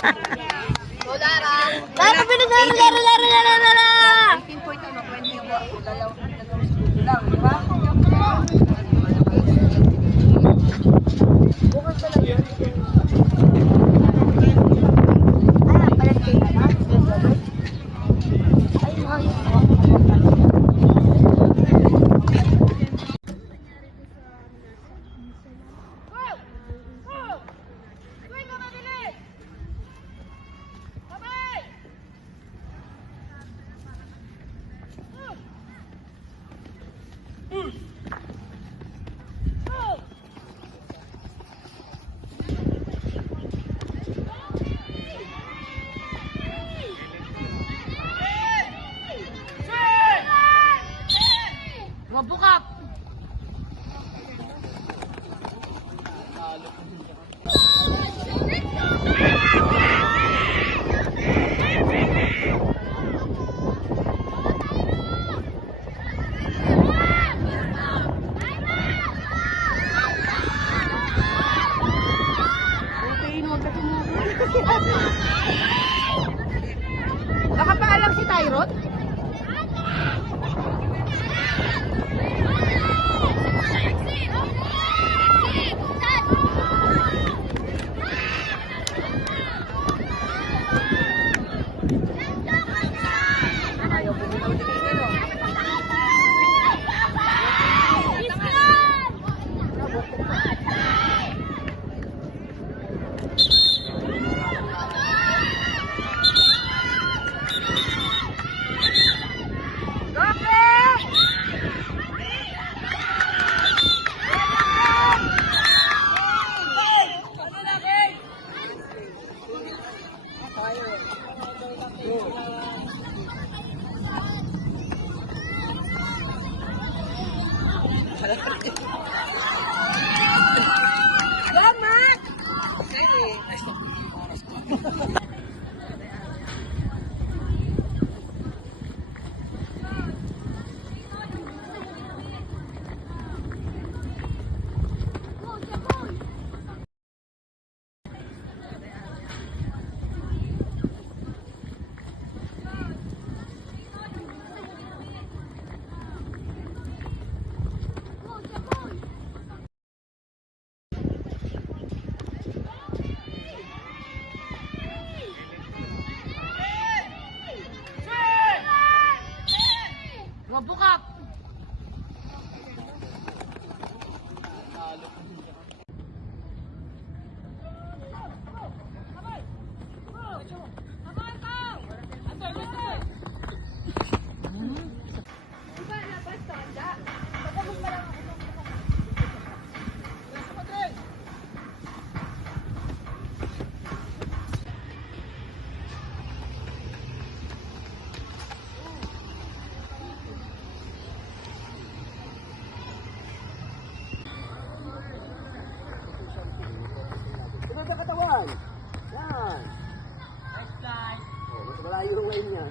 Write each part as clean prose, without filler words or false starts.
Laro, laro! 19.20 yung dalawang segundo lang, di ba? Bukas na lang yun. Mabukap! Nakapaalam si Tyrone? Mabukap! Sa katawan. Yan. Nice guy. Oh, mas malayo yung line niya.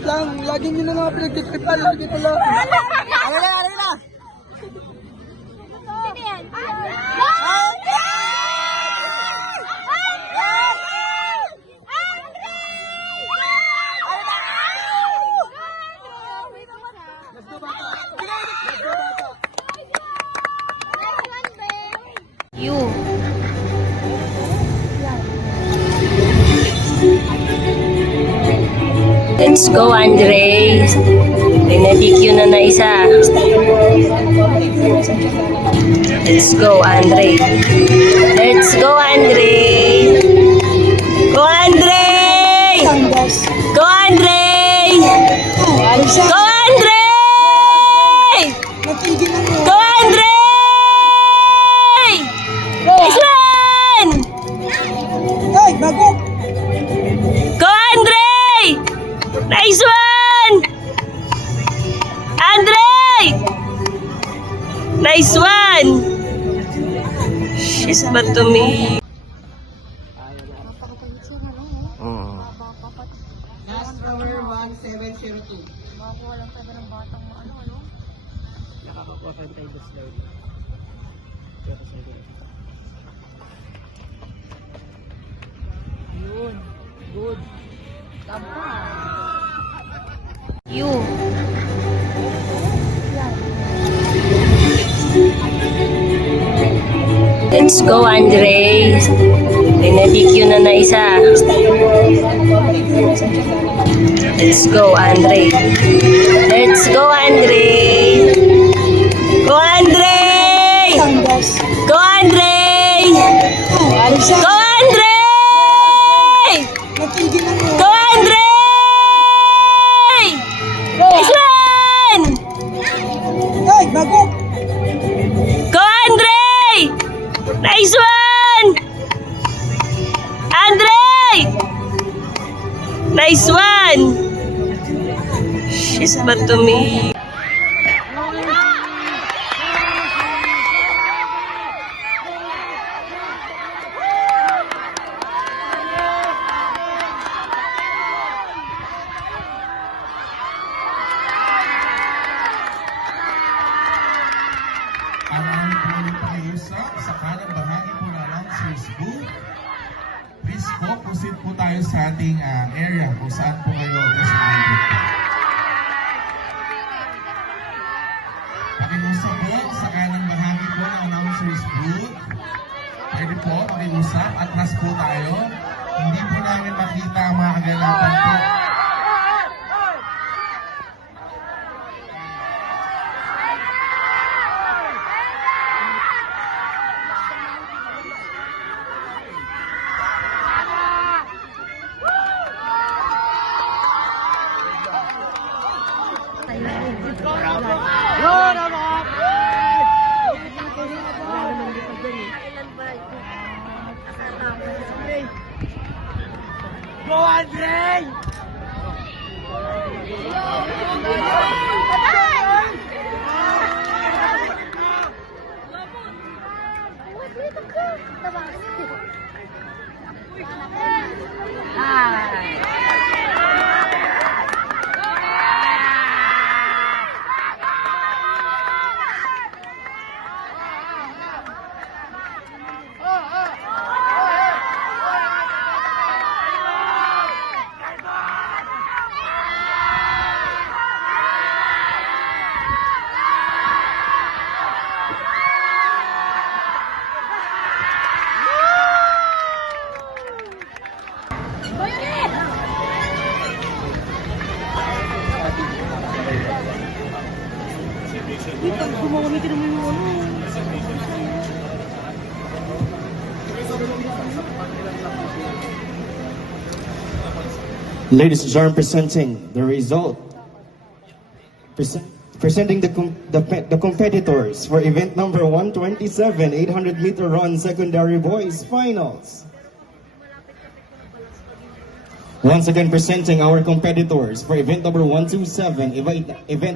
Lang, lagi nyo na nga pinagtitripan, lagi pala. Ano na, ano na? Sino yan? You. Let's go, Andre. Pinadikyo na isa. Let's go, Andre. Let's go, Andre. Go, Andre. Go, Andre. Go, Andre. Go, Andre. Nice one. Ay, bago! Go, Andre. Nice one. Andre. Nice one. She's but to me. Napakabait siya na lang, oh. Mm. Papat. Last hour 1702. Makakuha lang tayo ng batang ano. Nakakakuha ka tayo the slide. Yun. Good. Tama. You. Let's go, Andre. Pinadikyo na isa. Let's go, Andre. Let's go, Andre. Go, Andre! Go, Andre! Go, Andre! Go, Andre! Nice one! Ay, bago! Go, Andre! Nice one! Andre! Nice one! She's but to me. Maraming tayo sa kanang bahagi po ng announcers booth. Please po, proceed po tayo sa ating area kung saan po kayo designated. Pakiusap po sa kanang bahagi po ng announcers booth. Pwede po pakiusap, atras po tayo. Hindi po namin makita ang mga kaganapan po. Go, Andre! Ladies and gentlemen, presenting the result. Presenting the competitors for event number 127, 800-meter run secondary boys finals. Once again, presenting our competitors for event number 127, event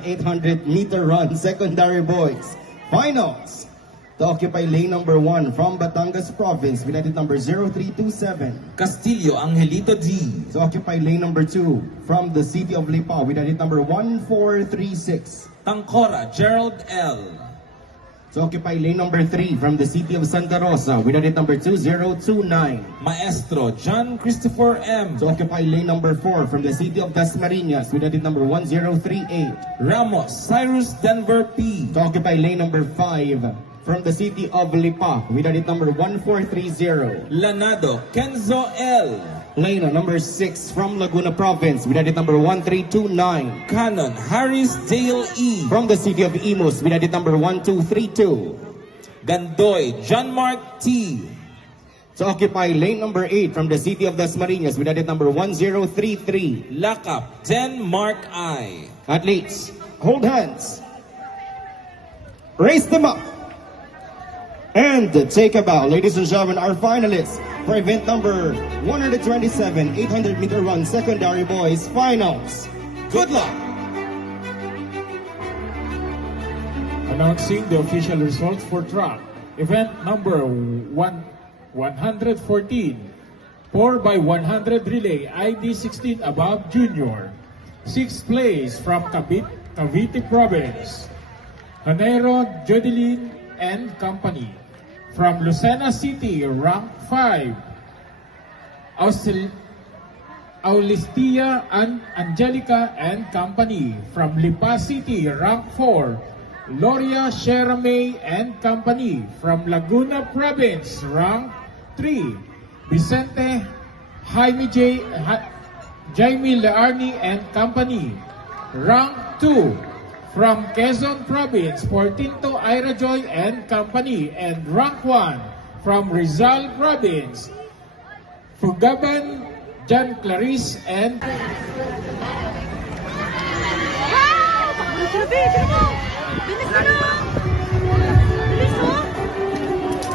800-meter run secondary boys finals. To occupy lane number 1 from Batangas Province, United number 0327. Castillo Angelito D. To occupy lane number 2 from the city of Lipa, United number 1436. Tangkora Gerald L. To occupy lane number 3 from the city of Santa Rosa, United number 2029. Maestro John Christopher M. To occupy lane number 4 from the city of Dasmariñas, United number 1038. Ramos Cyrus Denver P. To occupy lane number 5 from the city of Lipa, United number 1430. Lanado Kenzo L. Lane number 6 from Laguna Province, United number 1329. Canon Harris Dale E. From the city of Imus, United number 1232. Gandoy John Mark T. To occupy lane number 8 from the city of Dasmariñas, United number 1033. Lakap 10 Mark I. Athletes, hold hands. Raise them up. And take a bow. Ladies and gentlemen, our finalists for event number 127, 800-meter run secondary boys finals. Good luck. Announcing the official results for track. event number 114, 4x100 relay, ID 16 above junior. 6th place from Cavite Province, Janeiro Jodeline and Company. From Lucena City, rank 5, Aulistia and Angelica and Company. From Lipa City, rank 4, Loria Sheramay and Company. From Laguna Province, rank 3, Vicente Jaime Learni and Company. Rank 2, from Quezon Province, Portinto Ira Joy and Company. And rank 1, from Rizal Province, Fugaban Jan Clarice and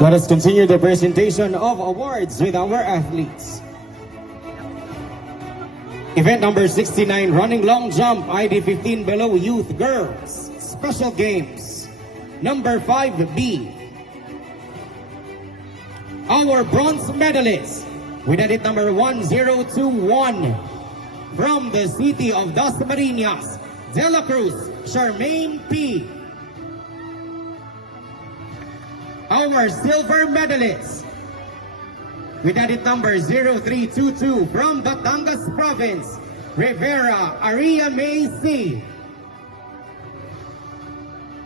Let us continue the presentation of awards with our athletes. Event number 69, running long jump, ID 15 below youth girls. Special games. Number 5B. Our bronze medalist with edit number 1021 from the city of Dasmariñas, De La Cruz, Charmaine P. Our silver medalist with edit number 0322 from Batangas Province, Rivera Aria May C.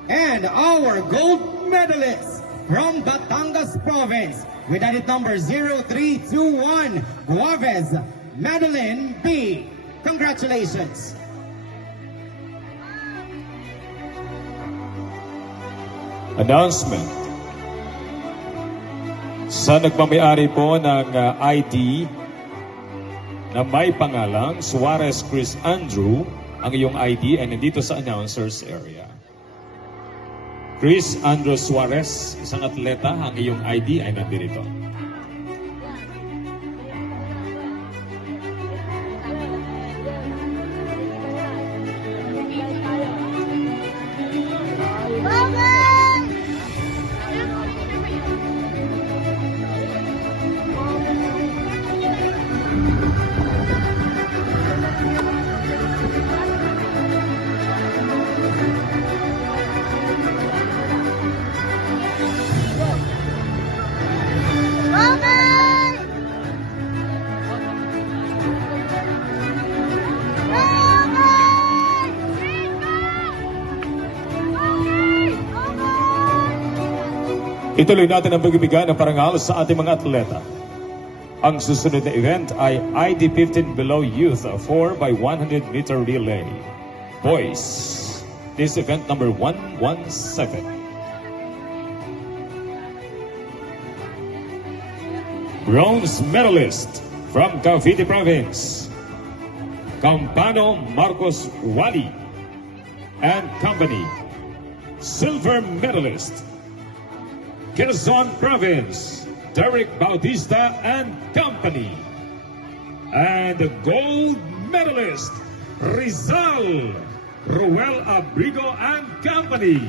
And our gold medalist from Batangas Province with edit number 0321, Guaves Madeline B. Congratulations. Announcement. Sa nagmamayari po ng ID na may pangalang Suarez Chris Andrew, ang iyong ID ay nandito sa announcers area. Chris Andrew Suarez, isang atleta, ang iyong ID ay nandito. Ituloy natin ang pagbibigay ng parangal sa ating mga atleta. Ang susunod na event ay ID 15 below youth 4x100 meter relay. Boys, this event number 117. Bronze medalist from Cavite Province, Campano Marcos Wali and Company. Silver medalist, Quezon Province, Derek Bautista and Company. And the gold medalist, Rizal, Ruel Abrigo and Company.